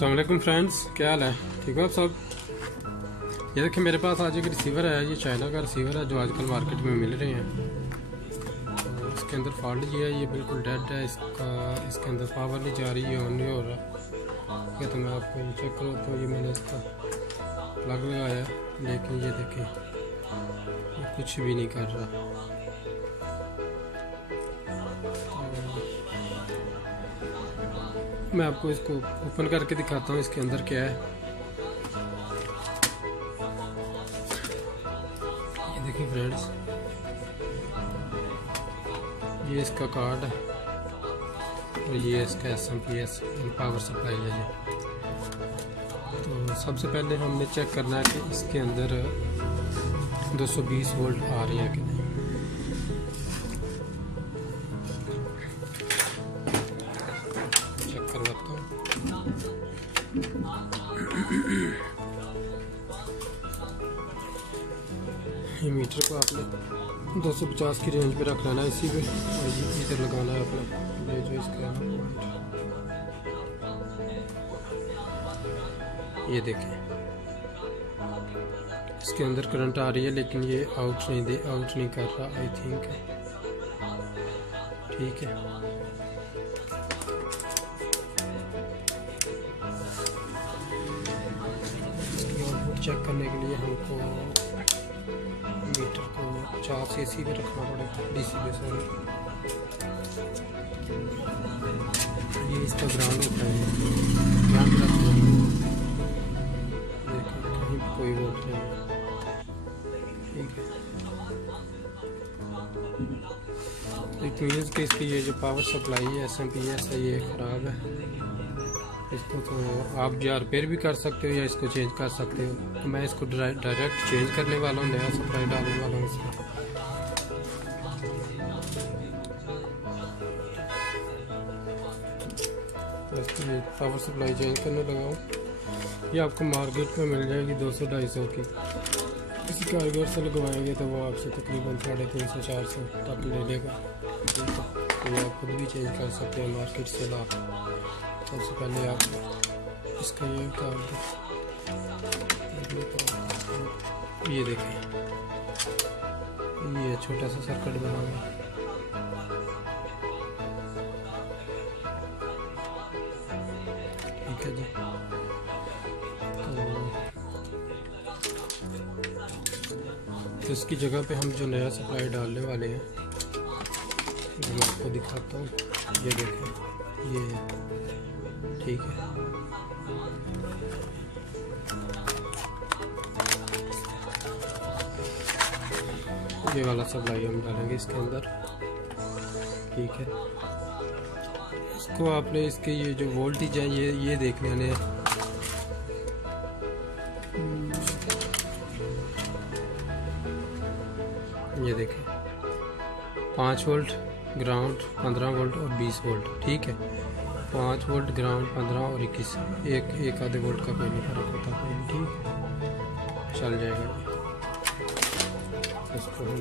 अस्सलाम वालेकुम फ्रेंड्स, क्या हाल है? ठीक हो आप सब? ये देखिए मेरे पास आज एक रिसीवर है। ये चाइना का रिसीवर है जो आजकल मार्केट में मिल रहे हैं। तो इसके अंदर फॉल्ट ये है, ये बिल्कुल डेड है। इसके अंदर पावर नहीं जा रही है, ऑन नहीं हो रहा। ठीक है, तो मैं आपको ये चेक करूँ तो ये मैंने इसका प्लग लगाया, लेकिन ये देखें ये कुछ भी नहीं कर रहा। मैं आपको इसको ओपन करके दिखाता हूँ इसके अंदर क्या है। ये देखिए फ्रेंड्स, ये इसका कार्ड है और ये इसका SMP पावर सप्लाई है। ये तो सबसे पहले हमने चेक करना है कि इसके अंदर 220 वोल्ट आ रही है कि नहीं। ये मीटर को आपने 250 की रेंज पे रख लेना है इसी पे, और ये इधर लगाना है अपना ये जो इसका है ना पॉइंट। ये देखें इसके अंदर करंट आ रही है, लेकिन ये आउट नहीं कर रहा। आई थिंक ठीक है। चेक करने के लिए हमको मीटर को 50 AC पे रखना पड़ेगा, DC पे। सॉरी, ये इसका ग्राउंड होता है। ग्राउंड रख दो, देखो कहीं भी कोई वोल्ट नहीं है। ठीक है, एक मीन्स कि इसकी ये जो पावर सप्लाई है SMP है ये ख़राब है। इसको तो आप या रिपेयर भी कर सकते हो या इसको चेंज कर सकते हो। तो मैं इसको डायरेक्ट चेंज करने वाला हूँ, नया सप्लाई डालने वाला हूँ इसमें। इसकी पावर सप्लाई चेंज करने लगा हूँ। ये आपको मार्केट में मिल जाएगी 200-250 की। किसी कारीगर से लगवाएंगे तो वो आपसे तकरीबन 350-400 तक ले लेगा। ठीक है, तो ये आप खुद भी चेंज कर सकते हैं मार्केट से ला। सबसे पहले आप इसका ये उतार दो। ये देखें, ये छोटा सा सर्किट बना हुआ है। ठीक है जी, तो इसकी जगह पे हम जो नया सप्लाई डालने वाले हैं जो मैं आपको दिखाता हूँ। ये देखें, ये ठीक है। ये वाला सप्लाई हम डालेंगे इसके अंदर। ठीक है, इसको आपने इसके ये जो वोल्टेज है ये देख लेने हैं। ये देखें 5 वोल्ट ग्राउंड, 15 वोल्ट और 20 वोल्ट। ठीक है, 5 वोल्ट ग्राउंड, 15 और 21, एक आधे वोल्ट का कोई नहीं फर्क होता, कोई नहीं। ठीक है, चल जाएगा। इसको हम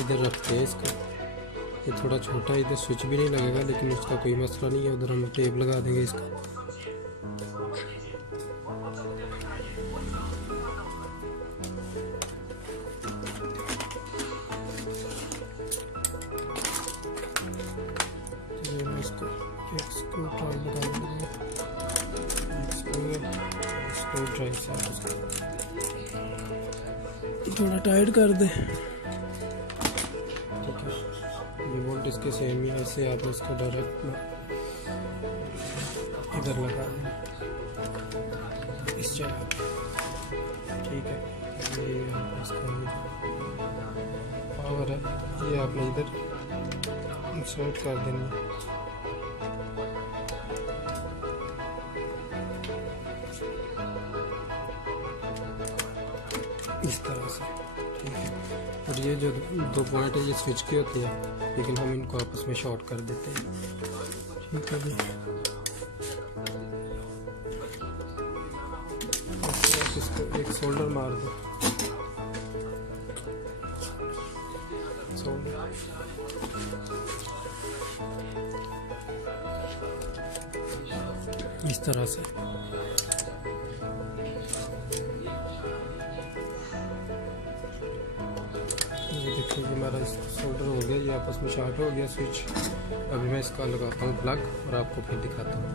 इधर रखते हैं इसको। ये थोड़ा छोटा है, इधर स्विच भी नहीं लगेगा, लेकिन उसका कोई मसला नहीं है। उधर हम टेप लगा देंगे इसका। थोड़ा टाइट कर दे। ठीक है, ये वोल्ट इसके सेम ही है, इससे आप इसको डायरेक्ट इधर लगा दें इस जगह। ठीक है, ये इसका पावर है, ये आपने इधर इंसर्ट कर देना। इस तरह से। ठीक है, और ये जो 2 पॉइंट है ये स्विच के होते हैं, लेकिन हम इनको आपस में शॉर्ट कर देते हैं। ठीक है जी, इसको एक सोल्डर मार दो। इस तरह से। ये देखिए जी हमारा सोल्डर हो गया, ये आपस में शॉर्ट हो गया स्विच। अभी मैं इसका लगाता हूँ प्लग और आपको फिर दिखाता हूँ।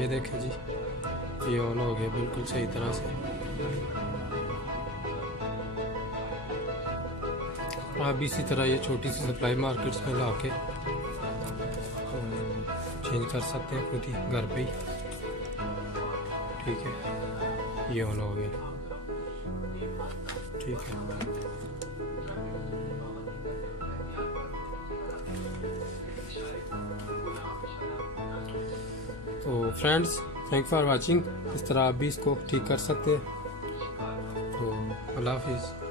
ये देखें जी, ये ऑन हो गया बिल्कुल सही तरह से। आप इसी तरह ये छोटी सी सप्लाई मार्केट्स में ला के चेंज कर सकते हैं खुद ही घर पे ही। ठीक है, ये ऑन हो गया। ठीक है, तो फ्रेंड्स थैंक फॉर वाचिंग। इस तरह आप भी इसको ठीक कर सकते हैं। तो अल्लाह हाफिज़।